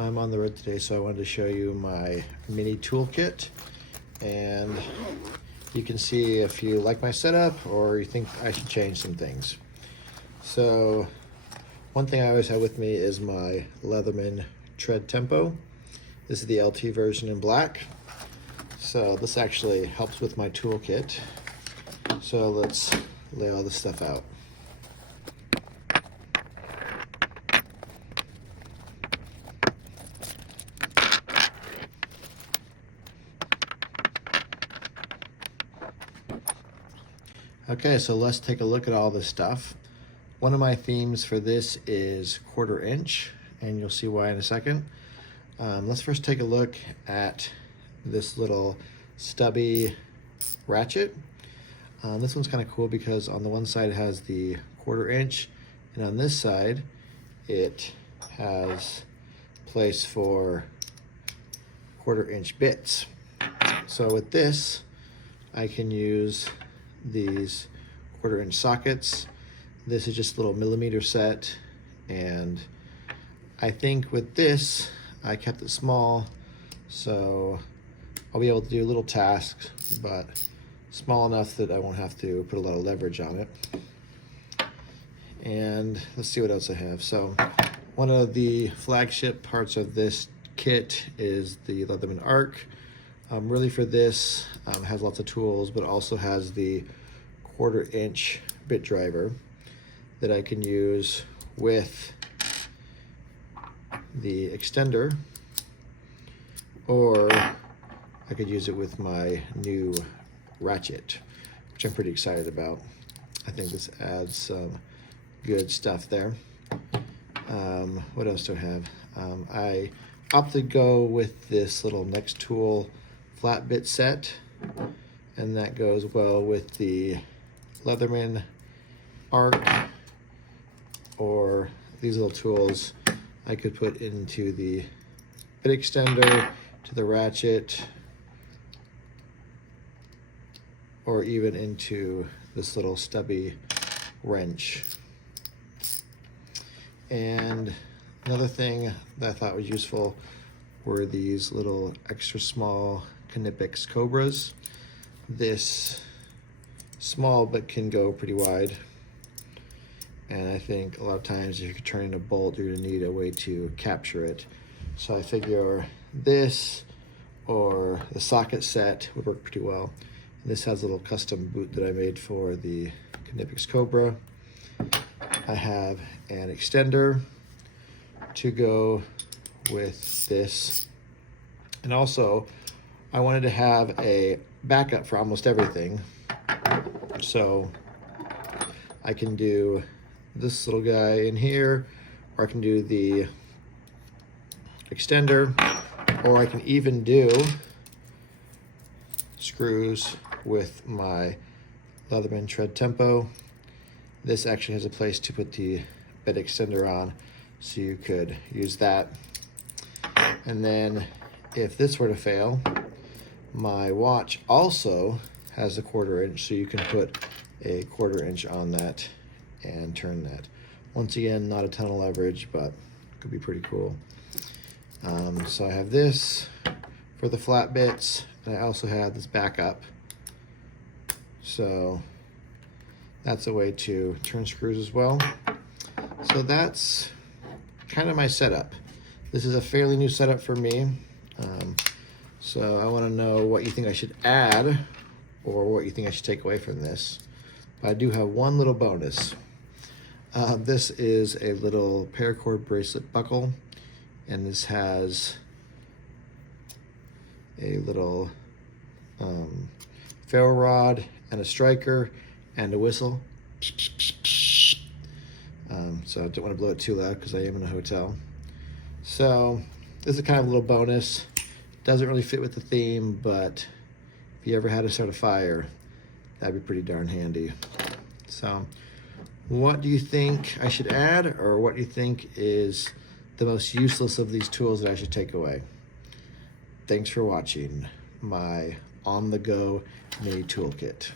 I'm on the road today, so I wanted to show you my mini toolkit, and you can see if you like my setup or you think I should change some things. So one thing I always have with me is my Leatherman Tread Tempo. This is the LT version in black. So this actually helps with my toolkit. So let's lay all this stuff out. Okay, so let's take a look at all this stuff. One of my themes for this is 1/4 inch, and you'll see why in a second. Let's first take a look at this little stubby ratchet. This one's kind of cool because on the one side it has the 1/4 inch, and on this side it has place for 1/4 inch bits. So with this, I can use these 1/4 inch sockets. This is just a little millimeter set, and I think with this I kept it small, so I'll be able to do little tasks, but small enough that I won't have to put a lot of leverage on it. And let's see what else I have. So one of the flagship parts of this kit is the Leatherman Arc. Really for this, has lots of tools, but also has the 1/4 inch bit driver that I can use with the extender, or I could use it with my new Ratchet, which I'm pretty excited about. I think this adds some good stuff there. What else do I have? I opted to go with this little Next Tool flat bit set, and that goes well with the Leatherman Arc, or these little tools I could put into the bit extender, to the Ratchet, or even into this little stubby wrench. And another thing that I thought was useful were these little extra small Knipex Cobras. This small but can go pretty wide, and I think a lot of times if you're turning a bolt, you're gonna need a way to capture it. So I figure this or the socket set would work pretty well. And this has a little custom boot that I made for the Knipex Cobra. I have an extender to go with this, and also I wanted to have a backup for almost everything. So I can do this little guy in here, or I can do the extender, or I can even do screws with my Leatherman Tread Tempo. This actually has a place to put the bed extender on, so you could use that. And then if this were to fail, my watch also has a 1/4 inch, so you can put a 1/4 inch on that and turn that. Once again, not a ton of leverage, but could be pretty cool. So I have this for the flat bits, and I also have this backup. So that's a way to turn screws as well. So that's kind of my setup. This is a fairly new setup for me. So I want to know what you think I should add or what you think I should take away from this. But I do have one little bonus. This is a little paracord bracelet buckle, and this has a little ferro rod and a striker and a whistle. So I don't want to blow it too loud because I am in a hotel. So this is kind of a little bonus. Doesn't really fit with the theme, but if you ever had to start a fire, that'd be pretty darn handy. So what do you think I should add, or what do you think is the most useless of these tools that I should take away? Thanks for watching my on-the-go mini toolkit.